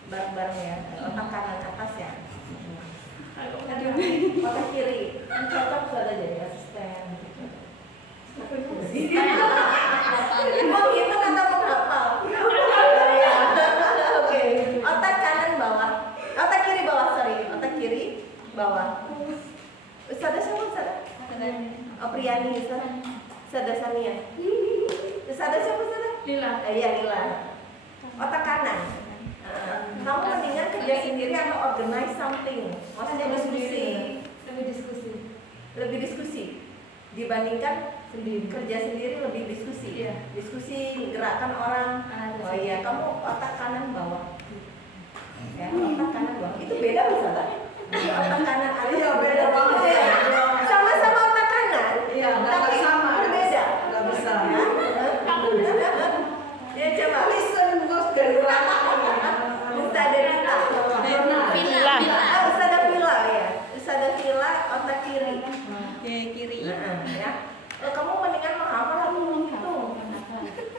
Bareng-bareng ya, otak kanan atas ya. Otak kiri, cocok sudah jadi asisten. Mau hitung atau mau hafal? Oke, otak kanan bawah, otak kiri bawah, otak kiri bawah. Sada siapa Sada? Oh Priyani, Sada Sania. Sada siapa Sada? Lila. Iya Lila. Otak kanan. Kamu mendingan kerja sendiri atau organize something? Maksudnya diskusi. Lebih diskusi dibandingkan kerja sendiri, lebih diskusi. Iya. Diskusi, gerakan orang. Oh iya, kamu otak kanan bawah. Ya, otak kanan bawah. Itu beda misalnya. Otak kanan ada. Iya, beda banget ya. Sama-sama otak kanan. Iya, tapi sama. berbeda. Nggak bisa. Ya coba. Listen, bos dari Usada Dita. Villa. Usada Villa ya. Usada Villa otak kiri. Kiri. Ya. Kamu mendingan menghafal atau menghitung?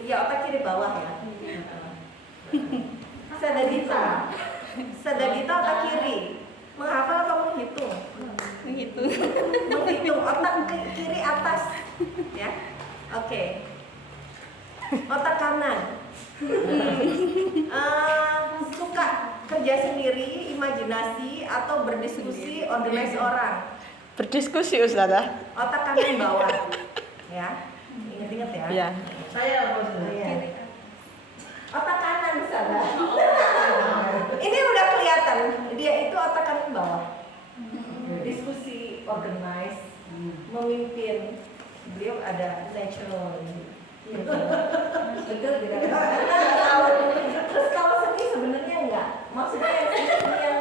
Iya, otak kiri bawah ya. Usada Dita. Usada Dita otak kiri. Menghafal atau menghitung? Menghitung otak kiri atas. Ya. Oke. Otak kanan. Suka kerja sendiri, imajinasi atau berdiskusi, organize orang. Berdiskusi Ustazah. Otak kanan bawah. Ya. Ingat-ingat ya. Iya. Saya bos. Iya. Otak kanan Ustazah. Ini udah kelihatan, dia itu otak kanan bawah. Diskusi, organize, memimpin. Beliau ada natural. Betul tidak? Terus kalau seni sebenarnya enggak. Maksudnya yang seni yang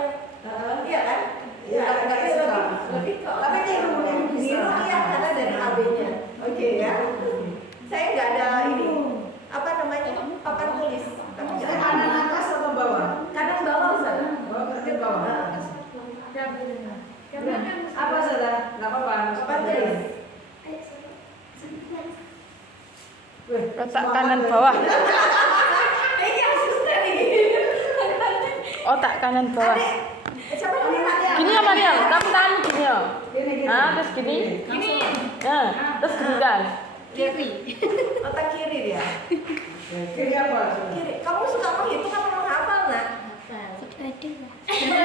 iya kan? Iya, enggak suka. Lebih ke Tapi niru bisa. niru ya karena dari AB-nya. Oke ya. Saya enggak ada ini papan tulis. Tapi Saya kanan atas atau bawah? kanan bawah Ustaz. Bawah berarti bawah. Karena kan Apa saja? Nggak apa-apa. Papan tulis. Otak kanan bawah. Ini asisten ini. Otak kanan bawah. Siapa namanya? Gini ya Mariam, kamu tangan gini ya. Gini. Terus gini. ini Nah, terus gini kan. kiri. Otak kiri dia. Kiri apa? Kiri. Kamu suka menghitung atau menghafal nak?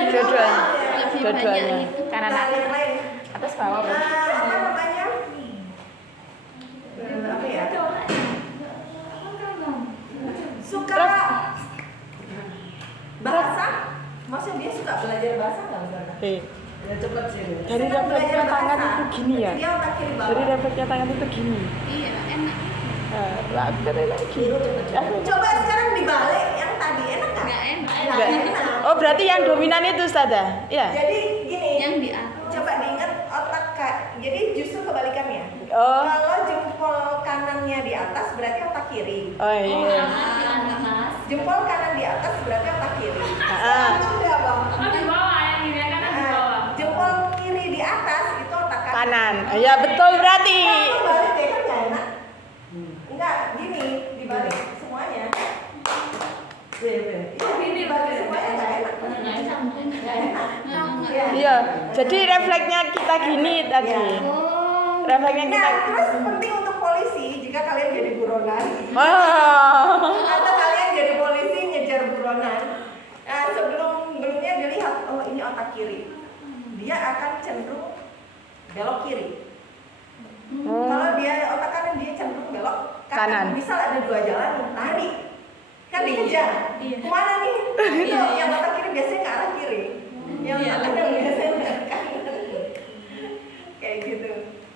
Dua-duanya. Lebih Dua-duanya. banyak itu. Kanan Nah, atas. yang lain. Atas bawah. Apa namanya? Apa ya? Suka bahasa? Maksudnya dia suka belajar bahasa nggak misalnya? Ya cepat sih. Dari Suka refleksnya belajar tangan bahasa. itu gini ya. Dia otak kiri bawah. Dari refleksnya tangan itu gini. Iya, enak. Lah, dari lagi. Coba sekarang dibalik yang tadi enak nggak? Nggak enak. Nggak enak. Oh, berarti yang dominan itu Ustazah? Iya. Jadi gini. Yang di atas. Coba diingat otak jadi justru kebalikannya. Oh. Kalau jempol kanannya di atas berarti otak kiri. Oh iya. Jempol kanan di atas berarti otak kiri. Ah. Itu udah bang. Di bawah ya. kanan. Ya betul berarti. Kalau balik ya kan nggak enak. Enggak, gini dibalik semuanya. Itu gini dibalik semuanya nggak enak. Nggak enak. Iya. Iya. Jadi refleksnya kita gini tadi. Oh. Refleksnya kita. Nah, terus penting untuk polisi jika kalian jadi buronan Oh. atau kalian jadi polisi ngejar buronan. Nah, sebelumnya dilihat, oh ini otak kiri, dia akan cenderung belok kiri. Kalau dia otak kanan dia cenderung belok Kanan. Misal ada 2 jalan, lari, kan dikejar. Kemana nih? Itu yang otak kiri biasanya ke arah kiri, yang otak kanan biasanya ke arah kanan. Kayak gitu.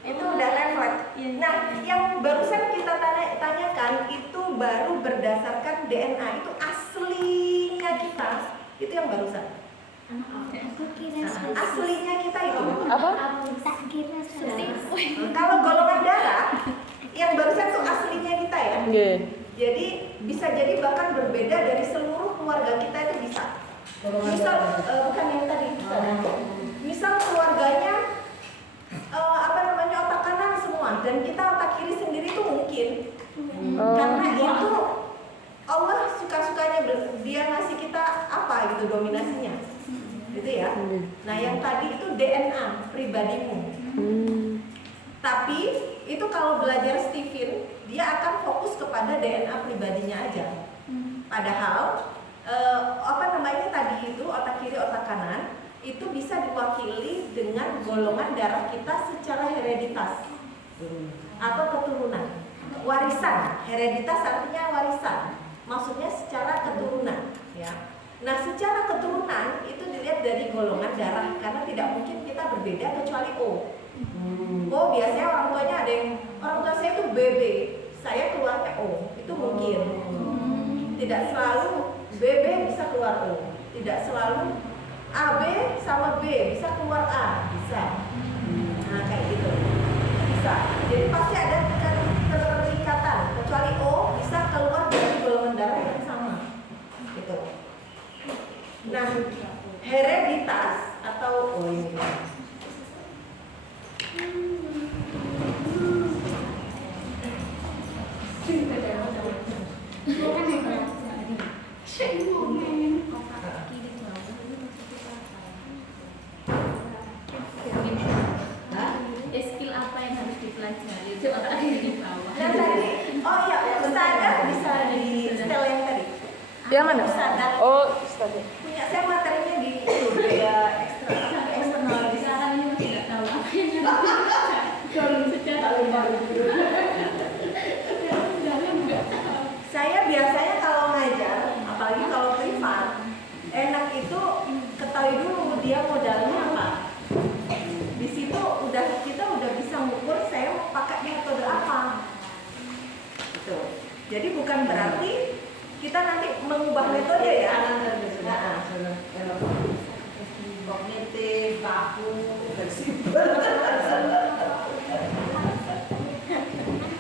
Itu udah refleks. Nah, yang barusan kita tanyakan itu baru berdasarkan DNA, itu aslinya kita, itu yang barusan. Aku kira Nah, aslinya kita itu. Apa? tak kira Kalau golongan darah, yang barusan itu aslinya kita ya. Nggih. Jadi bisa jadi bahkan berbeda dari seluruh keluarga kita itu bisa. Misal bukan yang tadi. Misal keluarganya otak kanan semua dan kita otak kiri sendiri itu mungkin. Karena itu Allah suka-sukanya dia ngasih kita apa gitu dominasinya. Gitu ya. Nah, yang tadi itu DNA pribadimu. Tapi itu kalau belajar Stephen, dia akan fokus kepada DNA pribadinya aja. Padahal tadi itu otak kiri, otak kanan itu bisa diwakili dengan golongan darah kita secara hereditas atau keturunan. Warisan, hereditas artinya warisan. Maksudnya secara keturunan, ya. Nah, secara keturunan itu dilihat dari golongan darah karena tidak mungkin kita berbeda kecuali O. Oh, biasanya orang tuanya ada yang orang tua saya itu BB, saya keluarnya O. Itu mungkin. Tidak selalu BB bisa keluar O. Tidak selalu AB sama B bisa keluar A, bisa. Nah, kayak gitu. Bisa. Jadi pasti ada keterikatan kecuali O bisa keluar dari golongan darah yang sama. Gitu. Nah, hereditas atau ini. Skill apa yang harus dipelajari itu otak di bawah. Nah, tadi, oh iya, ustadzah bisa di setel yang tadi. Yang mana? Ustadzah. Oh, ustadzah. Punya saya materinya di itu beda eksternal di sana. Sekarang ini tidak tahu apa yang harus Saya biasanya kalau ngajar, apalagi kalau privat, enak itu ketahui dulu dia modalnya apa. Di situ kita udah bisa ngukur saya mau pakai metode apa. Gitu. Jadi bukan berarti kita nanti mengubah metode ya. Kognitif, baku, fleksibel.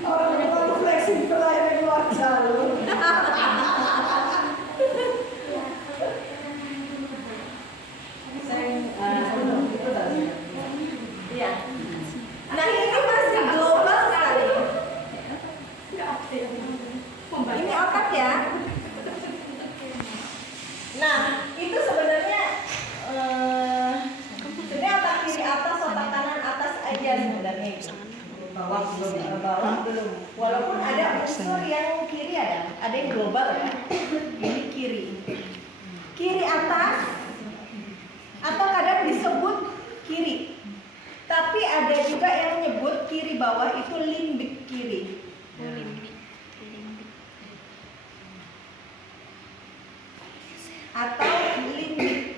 Orang itu fleksibel akhirnya keluar jalur. Iya. Nah, ini masih global sekali. Ini otak ya. Nah, itu sebenarnya otak kiri atas, otak kanan atas aja sebenarnya itu. Bawah belum. Walaupun ada unsur yang kiri ada yang global ya. Ini kiri. Kiri atas atau kadang disebut kiri. Tapi ada juga yang menyebut kiri bawah itu limbik kiri. Atau limbik.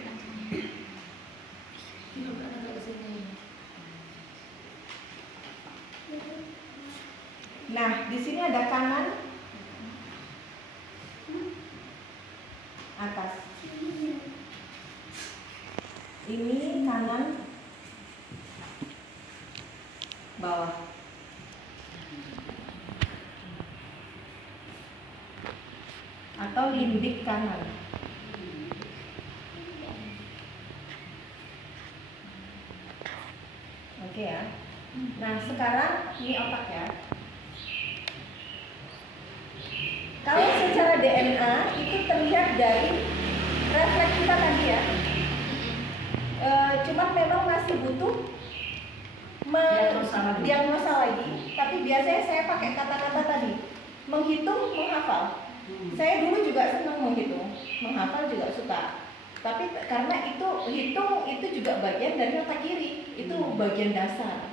Nah, di sini ada kanan, atas. Ini kanan, bawah. Atau limbik kanan. Oke ya. Nah sekarang ini otak ya. Kalau secara DNA itu terlihat dari refleks kita tadi ya. Cuman memang masih butuh diagnosa lagi. Tapi biasanya saya pakai kata-kata tadi, menghitung, menghafal. Saya dulu juga senang menghitung, menghafal juga suka. Tapi karena itu hitung itu juga bagian dari otak kiri, itu bagian dasar.